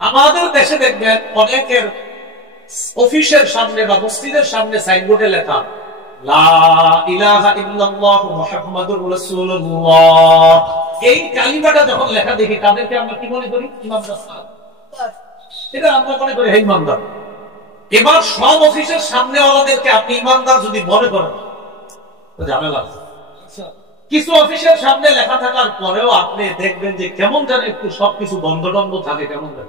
আমাদের দেশে দেখবেন অনেকের অফিসের সামনে বা মসজিদের সামনে সাইনবোর্ডে লেখা লা ইলাহা ইল্লাল্লাহু মুহাম্মাদুর রাসূলুল্লাহ। এই কালিমাটা যখন লেখা দেখি তাদেরকে আমরা কি মনে করি? ইমানদার। এটা আমরা মনে করি হে ইমানদার। এবার সব অফিসের সামনে ওনাদেরকে আপনি ইমানদার যদি মনে করেন তো ঝামেলা। কিছু অফিসের সামনে লেখা থাকার পরেও আপনি দেখবেন যে কেমন যেন একটু সবকিছু বন্ধ টন্ধ থাকে, কেমন যেন।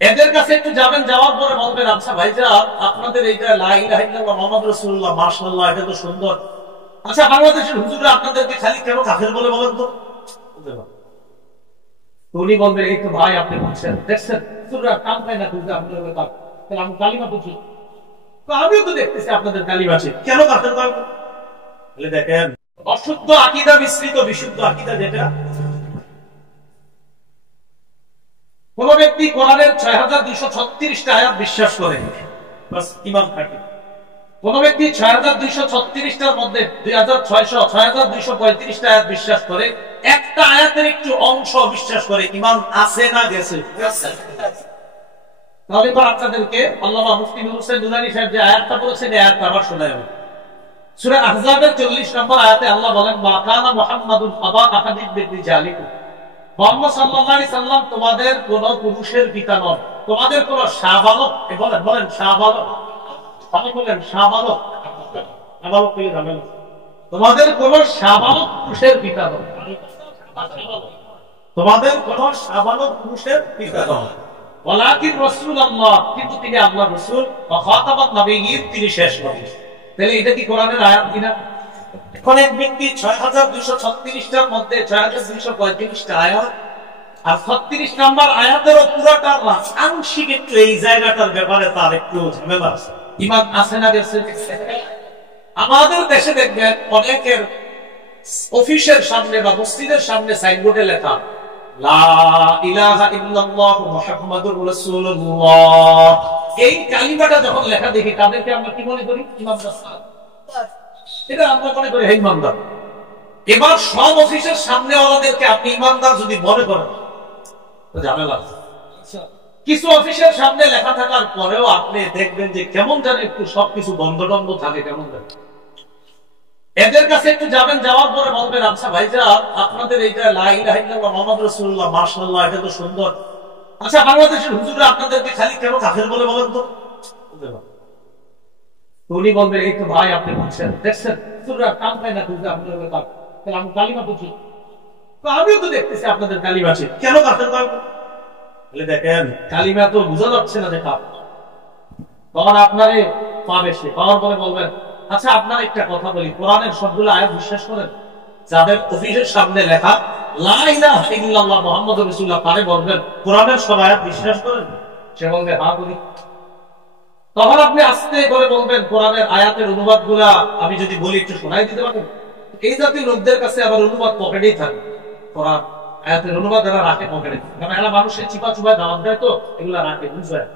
এদের কাছে একটু যাবেন, যাওয়ার পরে বলবেন আচ্ছা ভাইজান আপনাদের এইটা লা ইলাহা ইল্লাল্লাহ মুহাম্মাদুর রাসূলুল্লাহ মাশাআল্লাহ এটা তো সুন্দর, আচ্ছা বাংলাদেশের হুজুররা আপনাদেরকে খালি কেন কাফের বলে বলেন তো? উনি বলবেন এই তো ভাই আপনি বলছেন দেখছেন হুজুররা কাম পায় না কিন্তু আপনাদের তাহলে আমি কালিমা বুঝি, তো আমিও তো দেখতেছি আপনাদের কালিমা আছে, কেন কাফের বলেন? বলে দেখেন অশুদ্ধ আকীদা মিশ্রিত বিশুদ্ধ আকীদা যেটা, কোন ব্যক্তি কোরআনের ৬২৩৬টা আয়াত বিশ্বাস করে বাস ঈমান থাকে। কোন ব্যক্তি ৬২৩৬টার মধ্যে ৬২৩৫টা আয়াত বিশ্বাস করে, একটা আয়াতের একটু অংশ বিশ্বাস করে, ঈমান আছে না গেছে? তাহলে এবার আপনাদেরকে আল্লামা মুফতি নূর হোসেন নুরানী সাহেব যে আয়াতটা বলেছেন এই আয়াতটা আবার শোনায়। সূরা আহজাবের ৪০ নম্বর আয়াতে আল্লাহ বলেন মা কানা মুহাম্মাদুন আবা আহাদিন মিন রিজালিকুম, মুহাম্মদ সাল্লাল্লাহু আলাইহি সাল্লাম তোমাদের কোন পুরুষের পিতা নন, তোমাদের কোন শাহবালক, বলেন বলেন শাহবালক, আপনি বলেন শাহবালক, শাহবালক কি জানেন? তোমাদের কোন শাহবালক পুরুষের পিতা নন, তোমাদের কোন শাহবালক পুরুষের পিতা নন, ওয়ালাকিন রাসূলুল্লাহ, কিন্তু তিনি আল্লাহর রাসূল, ওয়া খাতামান নবিয়্যিন, তিনি শেষ নবী। তাহলে এটা কি কোরআনের আয়াত কিনা? এখন এক ব্যক্তি ৬২৩৬টার মধ্যে ৬২৩৫টা আয়াত আর ৩৬ নম্বর আয়াতেরও পুরোটা আংশিক একটু এই জায়গাটার ব্যাপারে তার একটু ঝামেলা আছে, ঈমান আছে না গেছে? আমাদের দেশে দেখবেন অনেকের অফিসের সামনে বা মসজিদের সামনে সাইনবোর্ডে লেখা লা ইলাহা ইল্লাল্লাহু মুহাম্মাদুর রাসূলুল্লাহ। এই কালিমাটা যখন লেখা দেখি তাদেরকে আমরা কি মনে করি? ইমানদার। এটা আমরা মনে করি হে ইমানদার। এবার সব অফিসের সামনে ওনাদেরকে আপনি ইমানদার যদি মনে করেন তো ঝামেলা। কিছু অফিসের সামনে লেখা থাকার পরেও আপনি দেখবেন যে কেমন যেন একটু সবকিছু বন্ধ টন্ধ থাকে, কেমন যেন। এদের কাছে একটু যাবেন, যাওয়ার পরে বলবেন আচ্ছা ভাইজান আপনাদের এইটা লা ইলাহা ইল্লাল্লাহ মুহাম্মাদুর রাসূলুল্লাহ মাশাআল্লাহ এটা তো সুন্দর, আচ্ছা বাংলাদেশের হুজুররা আপনাদেরকে খালি কেন কাফের বলে বলেন তো? উনি বলবেন এই তো ভাই আপনি বলছেন দেখছেন হুজুররা কাম পায় না কিন্তু আপনাদের তাহলে আমি কালিমা বুঝি, তো আমিও তো দেখতেছি আপনাদের কালিমা আছে, কেন কাফের বলেন? বলে দেখেন কালিমা তো বোঝা যাচ্ছে না যে কাফের, তখন আপনারে পাবে, সে পাওয়ার পরে বলবেন আচ্ছা আপনার একটা কথা বলি, কোরআনের সবগুলো আয়াত বিশ্বাস করেন? যাদের অফিসের সামনে লেখা লা ইলাহা ইল্লাল্লাহ মুহাম্মাদুর রাসূলুল্লাহ তারে বলবেন কোরআনের সব আয়াত বিশ্বাস করেন? সে বলবে হ্যাঁ করি। তখন আপনি আস্তে করে বলবেন কোরআনের আয়াতের অনুবাদগুলা আমি যদি বলি একটু শোনাই দিতে পারেন? এই জাতীয় লোকদের কাছে আবার অনুবাদ পকেটেই থাকে, কোরআন আয়াতের অনুবাদ এরা রাখে পকেটে, কারণ এরা মানুষের চিপা চুপা দাওয়াত দেয় তো এগুলা রাখে, বুঝবেন?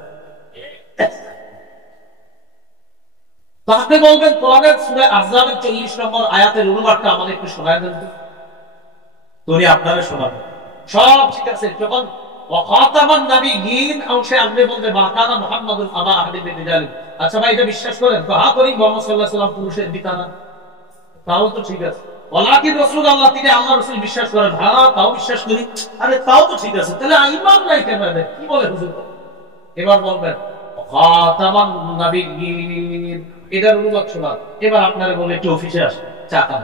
আপনি বলবেন কোরআনের সূরা আহজাবের ৪০ নম্বর আয়াতের অনুবাদটা আমাদের একটু শোনায় দেন তো, উনি আপনারা শোনাবেন সব ঠিক আছে। যখন ওয়াখাতামান নবিয়্যিন অংশে আপনি বলবেন মা কানা মুহাম্মাদুন আবা আহাদিন মিন রিজালিকুম, আচ্ছা ভাই এটা বিশ্বাস করেন? তো হ্যাঁ করি, মুহাম্মদ সাল্লাল্লাহু আলাইহি ওয়াসাল্লাম পুরুষের পিতা না, তাও তো ঠিক আছে। ওয়ালাকিন রাসূলুল্লাহ, তিনি আল্লাহর রাসূল বিশ্বাস করেন, হ্যাঁ তাও বিশ্বাস করি, আরে তাও তো ঠিক আছে, তাহলে ঈমান নাই কেন? কি বলে হুজুর? এবার বলবেন ওয়াখাতামান নবিয়্যিন, এটার অনুবাদ শোনা। এবার আপনারা বলে একটু অফিসে আসেন, চা খান,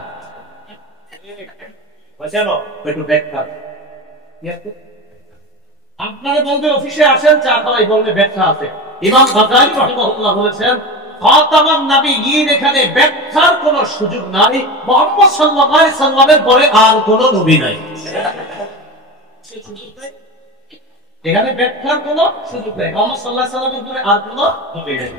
একটু ব্যাগ খান। আপনারা বলবে অফিসে আসেন চা খাওয়াই, বলবে ব্যাখ্যা আছে। ইমাম গাজ্জালী রাহিমাহুল্লাহ বলেছেন খাতামান নবিয়্যিন, এখানে ব্যাখ্যার কোনো সুযোগ নাই, মুহাম্মদ সাল্লাল্লাহু আলাইহি সাল্লামের পরে আর কোনো নবী নাই, এখানে ব্যাখ্যার কোনো সুযোগ নাই, মুহাম্মদ সাল্লাল্লাহু আলাইহি সাল্লামের পরে আর কোনো নবী নাই।